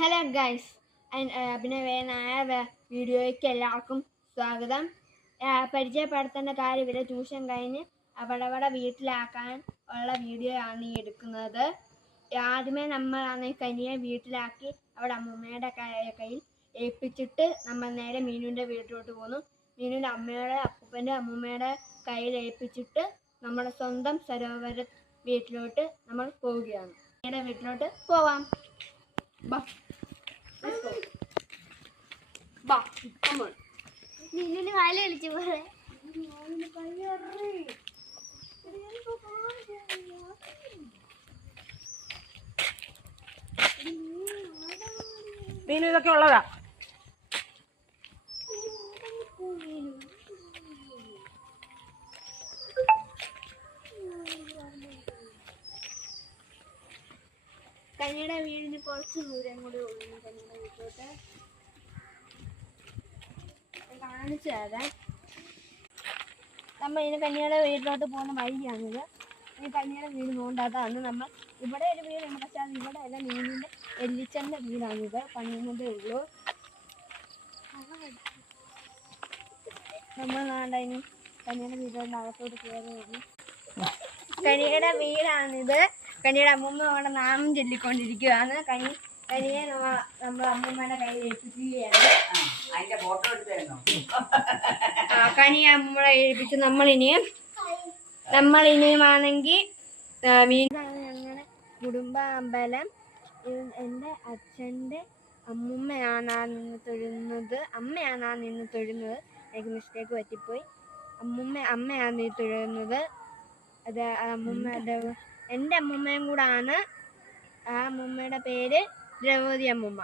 Hello guys, അഭിനവേനായ വീഡിയോയ്ക്ക് എല്ലാവർക്കും സ്വാഗതം. പരിചയപ്പെടുത്തേണ്ട കാര്യം ഇവരെ ട്യൂഷൻ കഴിഞ്ഞ് അവിടെ വീട്ടിലാക്കാൻ ഉള്ള വീഡിയോ ആണ് ഈ എടുക്കുന്നത്. ആദ്യമേ നമ്മളാണെങ്കിൽ കനിയെ വീട്ടിലാക്കി അവിടെ അമ്മൂമ്മയുടെ കയ്യിൽ ഏൽപ്പിച്ചിട്ട് നമ്മൾ നേരെ മീനുവിൻ്റെ വീട്ടിലോട്ട് പോന്നു. മീനുവിൻ്റെ അമ്മയുടെ അപ്പൂപ്പൻ്റെ അമ്മൂമ്മയുടെ കയ്യിൽ ഏൽപ്പിച്ചിട്ട് നമ്മുടെ സ്വന്തം സരോവര വീട്ടിലോട്ട് നമ്മൾ പോവുകയാണ്. അമ്മയുടെ വീട്ടിലോട്ട് പോവാം. നിന്നിന് വാല കളിച്ചു പോലെ മീനും ഇതൊക്കെ ഉള്ളതാ. കനിയുടെ വീടിന് കുറച്ച് ദൂരം കൂടെ ഉള്ളു. കനിയുടെ വീട്ടിലോട്ട് കാണിച്ചു തരാം. നമ്മൾ ഇനി കനിയുടെ വീട്ടിലോട്ട് പോകുന്ന വഴിയാണിത്. ഈ കനിയുടെ വീട് നോണ്ടാതാണ്. നമ്മൾ ഇവിടെ ഒരു വീടുണ്ട്, പക്ഷെ അത് ഇവിടെ അല്ല, മീനിൻ്റെ എല്ലിച്ചൻ്റെ വീടാണിത്. പണിയുന്നതേ ഉള്ളൂ. നമ്മൾ നാണ്ട ഇനി കനിയുടെ വീടിൻ്റെ അകത്തോട്ട് കയറുകയാണ്. കനിയുടെ വീടാണിത്. കനിയുടെ അമ്മൂമ്മ അവിടെ നാമം ചൊല്ലിക്കൊണ്ടിരിക്കുകയാണ്. കനിയെ നമ്മൾ അമ്മൂമ്മയുടെ കയ്യിൽ ഏൽപ്പിക്കുകയാണ്. കനിയെ അമ്മൂമ്മ ഏൽപ്പിച്ച് നമ്മളിനിയുമാണെങ്കിൽ ഞങ്ങളുടെ കുടുംബ അമ്പലം. എൻ്റെ അച്ഛൻ്റെ അമ്മൂമ്മയാണ് നിന്ന് തൊഴുന്നത്. അമ്മയാണ് നിന്ന് തൊഴുന്നത്. എനിക്ക് മിസ്റ്റേക്ക് പറ്റിപ്പോയി. അമ്മയാണ് ഈ തൊഴുന്നത്. അത് അമ്മൂമ്മയുടെ എൻ്റെ അമ്മൂമ്മയും കൂടാണ്. ആ അമ്മൂമ്മയുടെ പേര് ദ്രൗപദി അമ്മൂമ്മ.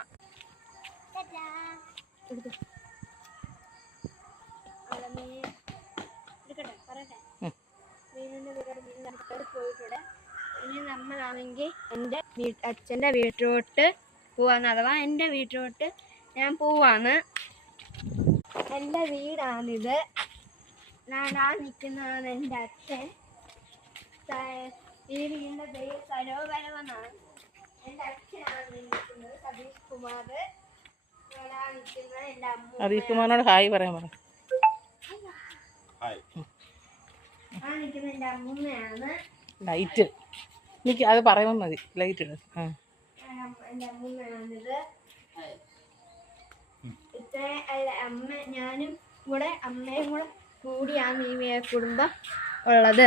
പോയിട്ടുണ്ട്. ഇനി നമ്മളാണെങ്കിൽ എൻ്റെ അച്ഛൻ്റെ വീട്ടിലോട്ട് പോവാന്ന്, അഥവാ എൻ്റെ വീട്ടിലോട്ട് ഞാൻ പോവാണ്. എൻ്റെ വീടാണിത്. ഞാൻ നിൽക്കുന്നതാണ് എൻ്റെ അച്ഛൻ. ഈ വീടിൻ്റെ പേര് സരോവരമെന്നാണ്. എൻ്റെ അച്ഛനാണ് നിൽക്കുന്നത്, സതീഷ് കുമാർ. നിൽക്കുന്നത് എൻ്റെ അമ്മ. സതീഷ് കുമാറിനോട് ഹായ് പറയാൻ പറ. നിൽക്കുന്നത് എൻ്റെ അമ്മൂമ്മയാണ്. ലൈറ്റ് എനിക്ക് അത് പറയുമ്പോൾ മതി. ലൈറ്റ് ഇട്. എൻ്റെ അമ്മൂമ്മയാണിത്. ഇത്ര ഞാനും കൂടെ അമ്മയും കൂടെ കൂടിയാണ് ഈ കുടുംബം ഉള്ളത്.